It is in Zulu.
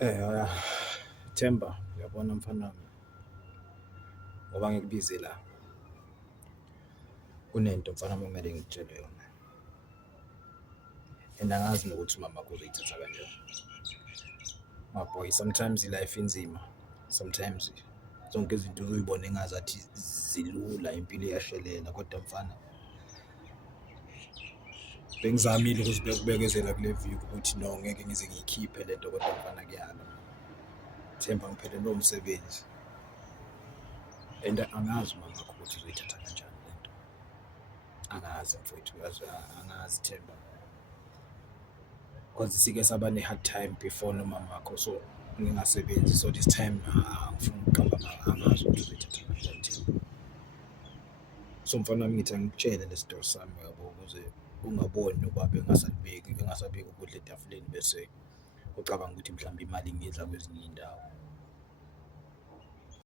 Eh Themba, uyabona mfana wami, ngoba ngikubize la, kunento mfana wami okumele ngikutshele yona, and angazi nokuthi umamakho uzoyithatha kanjani. Maboy, sometimes i-life inzima, sometimes zonke izinto uzoyibona engazathi zilula, impilo iyashelela, kodwa mfana bengizamile ukubekezela kule viki ukuthi no, ngeke ngize ngiyikhiphe lento, kodwa mfana kuyala. Themba, ngiphelelwe umsebenzi and angazi umamakho ukuthi uzoyithatha kanjani lento, angazi mfowethu, angazi Themba, cause sike saba ne-hard time before nomamakho, so ngingasebenzi, so this time angifuni ukuqamba, angazi ukuthi uzoyithatha kanjani Themba. So mfana wami, ngithi angikutshele lesitori sami yabo, ukuze ungaboni ubaba engasabeki ukudla etafuleni bese ucabanga ukuthi mhlawumbe imali ngidla kwezinye iy'ndawo.